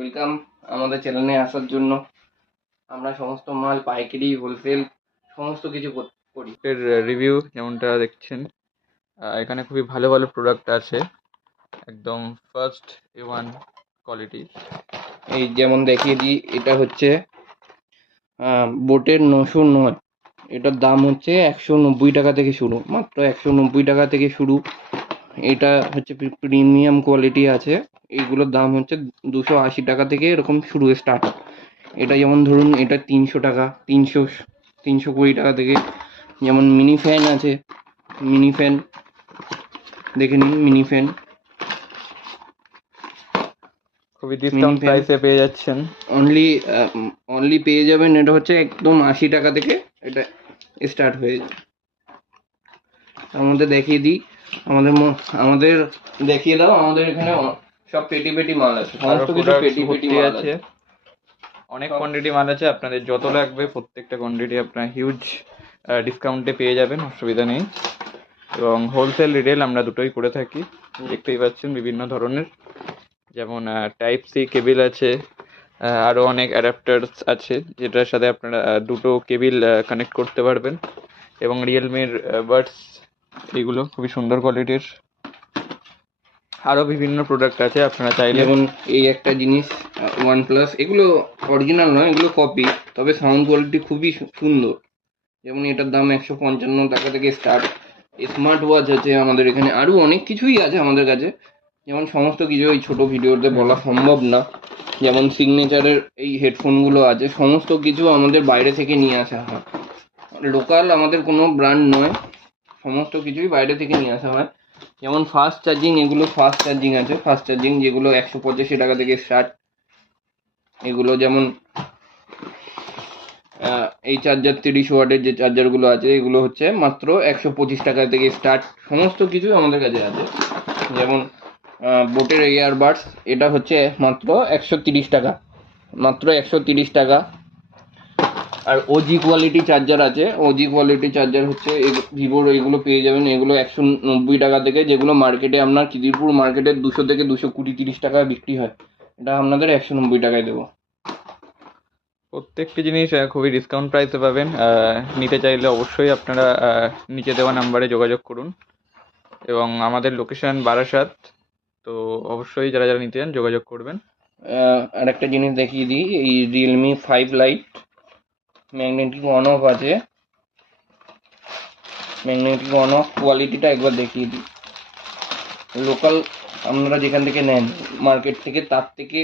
Welcome আমাদের চ্যানেলে আসার জন্য। আমরা সমস্ত মাল পাইকারি, হোলসেল সমস্ত কিছু করি। এর রিভিউ যেমনটা দেখছেন, এখানে খুবই ভালো ভালো প্রোডাক্ট আছে, একদম ফার্স্ট A1 কোয়ালিটি। এই যেমন দেখিয়ে দিই, এটা হচ্ছে বোটের 909। এটার দাম হচ্ছে 190 টাকা থেকে শুরু, মাত্র 190 টাকা থেকে শুরু। এটা হচ্ছে প্রিমিয়াম কোয়ালিটি আছে, এইগুলোর দাম হচ্ছে 280 টাকা থেকে এরকম শুরু স্টার্ট। এটা যেমন ধরুন, এটা 300 টাকা, 320 টাকা থেকে। যেমন মিনি ফ্যান আছে, মিনি ফ্যান দেখে নিন, মিনি ফ্যান খুবই ডিসকাউন্ট প্রাইসে পেয়ে যাচ্ছেন। অনলি পেয়ে যাবেন, এটা হচ্ছে একদম 80 টাকা থেকে এটা স্টার্ট হয়ে যায়। আমাদের দেখিয়ে দিই, আমাদের দেখিয়ে দাও, আমাদের এখানে সব পেটি পেটি মাল আছে, সমস্ত কিছু পেটি পেটি মাল আছে, অনেক কোয়ান্টিটি মাল আছে। আপনাদের যত লাগবে প্রত্যেকটা কোয়ান্টিটি আপনার হিউজ ডিসকাউন্টে পেয়ে যাবেন, অসুবিধা নেই। এবং হোলসেল রিটেল আমরা দুটোই করে থাকি। দেখতেই পাচ্ছেন বিভিন্ন ধরনের, যেমন টাইপ সি কেবিল আছে, আরও অনেক অ্যাডাপ্টার্স আছে যেটার সাথে আপনারা দুটো কেবিল কানেক্ট করতে পারবেন। এবং রিয়েলমির বাডস, এগুলো খুবই সুন্দর কোয়ালিটির। আরও বিভিন্ন প্রোডাক্ট আছে, আপনারা চাইলে। যেমন এই একটা জিনিস OnePlus, এগুলো অরিজিনাল নয়, এগুলো কপি, তবে সাউন্ড কোয়ালিটি খুবই সুন্দর। যেমন এটার দাম 155 টাকা থেকে স্টার্ট। স্মার্ট ওয়াচ আছে আমাদের এখানে, আরও অনেক কিছুই আছে আমাদের কাছে। যেমন সমস্ত কিছু এই ছোট ভিডিওতে বলা সম্ভব না। যেমন সিগনেচারের এই হেডফোনগুলো আছে, সমস্ত কিছু আমাদের বাইরে থেকে নিয়ে আসা হয়, লোকাল আমাদের কোনো ব্র্যান্ড নয়, সমস্ত কিছুই বাইরে থেকে নিয়ে আসা হয়। যেমন ফাস্ট চার্জিং, এগুলো ফাস্ট চার্জিং আছে, ফাস্ট চার্জিং যেগুলো 185 টাকা থেকে স্টার্ট। এগুলো যেমন এই চার্জার 30 ওয়াটের যে চার্জারগুলো আছে, এগুলো হচ্ছে মাত্র 125 টাকা থেকে স্টার্ট। সমস্ত কিছু আমাদের কাছে আছে। যেমন বোটের ইয়ারবাডস, এটা হচ্ছে মাত্র 130 টাকা, মাত্র 130 টাকা। আর ওজি কোয়ালিটি চার্জার আছে, ওজি কোয়ালিটি চার্জার হচ্ছে ভিভোর, এগুলো পেয়ে যাবেন, এগুলো 190 টাকা থেকে, যেগুলো মার্কেটে আপনার খিদিরপুর মার্কেটে 200 থেকে 220-30 টাকায় বিক্রি হয়, এটা আপনাদের 190 টাকায় দেবো। প্রত্যেকটি জিনিস খুবই ডিসকাউন্ট প্রাইসে পাবেন। নিতে চাইলে অবশ্যই আপনারা নিচে দেওয়া নাম্বারে যোগাযোগ করুন। এবং আমাদের লোকেশন বারাসাত, তো অবশ্যই যারা যারা নিতে চান যোগাযোগ করবেন। আর একটা জিনিস দেখিয়ে দিই, এই Realme 5 light magnetic on of আছে, ম্যাগনেটিক অন অফ কোয়ালিটিটা একবার দেখিয়ে দিই। লোকাল আপনারা যেখান থেকে নেন মার্কেট থেকে, তার থেকে